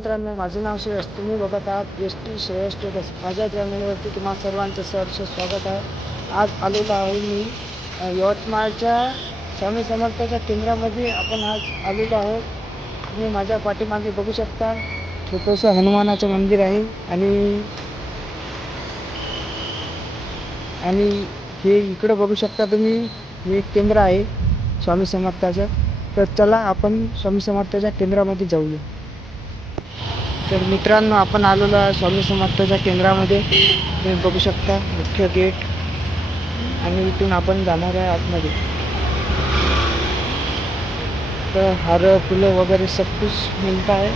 मित्रांनो, माझं नाव श्रेयस. तुम्ही बघत आहात एस टी श्रेयस स्टेटस. माझ्या चॅनलवरती तुम्हा सर्वांचं सहर्ष स्वागत आहे. आज आलेलो आहे मी यवतमाळच्या स्वामी समर्थाच्या केंद्रामध्ये. आपण आज आलेलो आहोत. तुम्ही माझ्या पाठीमागे बघू शकता, छोटंसं हनुमानाचं मंदिर आहे आणि हे इकडं बघू शकता तुम्ही, हे एक केंद्र आहे स्वामी समर्थाचं. तर चला आपण स्वामी समर्थाच्या केंद्रामध्ये जाऊया. तर मित्रांनो, आपण आलेलो आहे स्वामी समर्थाच्या केंद्रामध्ये. तुम्ही बघू शकता मुख्य गेट, आणि इथून आपण जाणार आहे आतमध्ये. तर हार फुलं वगैरे सब कुछ मिळता है.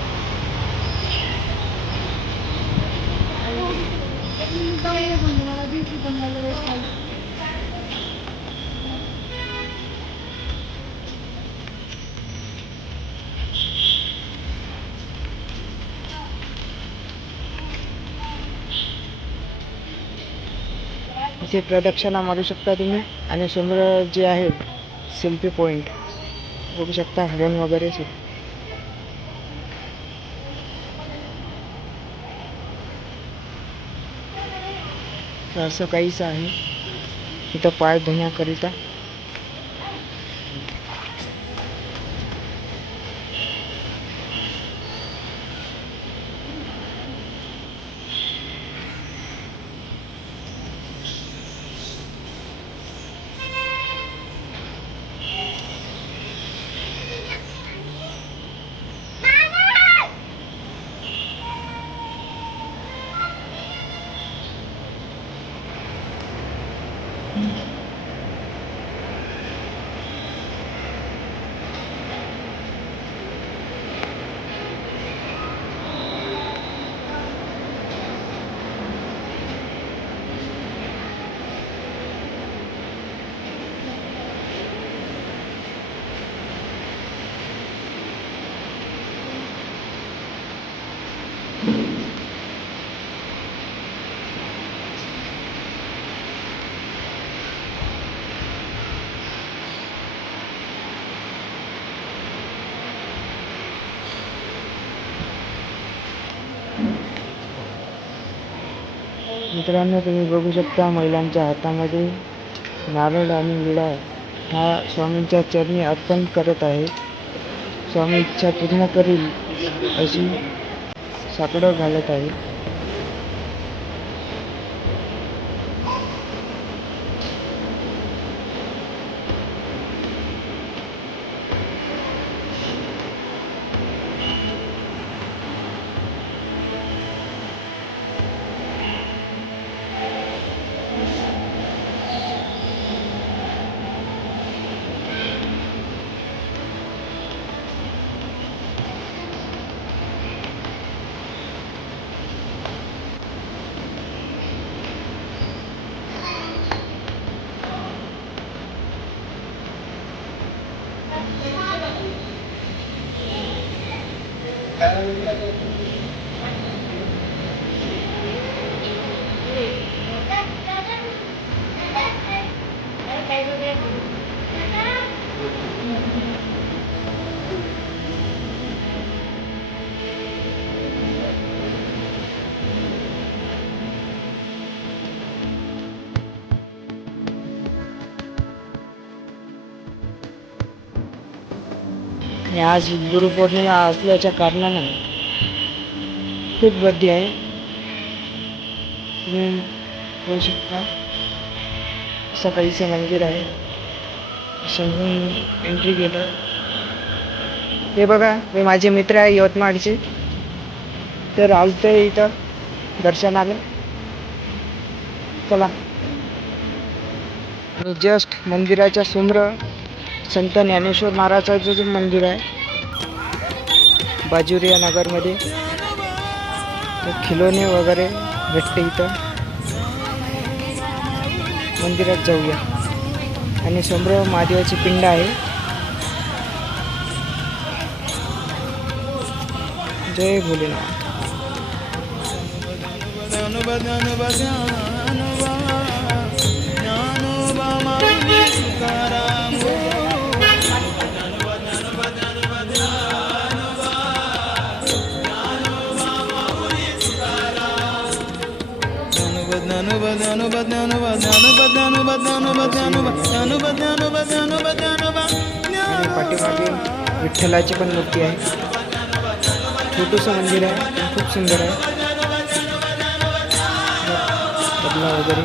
इथे प्रदक्षिणा मारू शकता तुम्ही. आणि समोर जे आहे सेल्फी पॉइंट बघू शकता, हरण वगैरे. असं काहीच आहे इथं पाय धुण्याकरिता. मित्रांनो, तुम्ही बघू शकता महिलांच्या हातामध्ये नारळ आणि विडा हा स्वामींच्या चरणी अर्पण करत आहे. स्वामी इच्छा पूर्ण करील अशी साकडं घालत आहे. आज गुरुपौर्णिमा असल्याच्या कारणानं खूप गर्दी आहे. तुम्ही बघू शकता असं काहीचं मंदिर आहे. समोरून एंट्री केलं. हे बघा, हे माझे मित्र आहे यवतमाळचे. तर आलते इथं दर्शनाला. चला. आणि जस्ट मंदिराच्या समोर संत ज्ञानेश्वर महाराजाचं जे मंदिर आहे बाजुरिया नगरमध्ये, खिलोने वगैरे भेटते इथं. मंदिरात जाऊया. आणि समोर महादेवाची पिंड आहे. जय भोलेनाथ. आणि पाठीमागे विठ्ठलाची पण मूर्ती आहे. छोटूसं मंदिर आहे पण खूप सुंदर आहे. तबला वगैरे.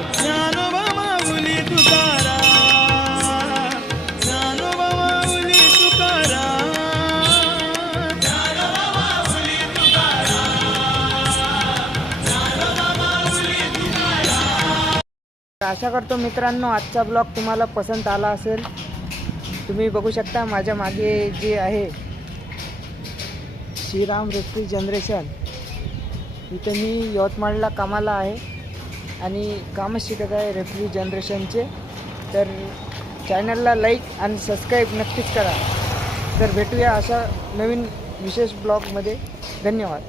आशा करतो मित्रांनो आजचा ब्लॉग तुम्हाला पसंत आला असेल. तुम्ही बघू शकता माझ्या मागे जे आहे श्रीराम रेफ्री जनरेशन, इथे मी यवतमाळला कामाला आहे आणि कामच शिकत आहे रेफ्री जनरेशनचे. तर चॅनलला लाईक आणि सबस्क्राईब नक्कीच करा. तर भेटूया अशा नवीन विशेष ब्लॉगमध्ये. धन्यवाद.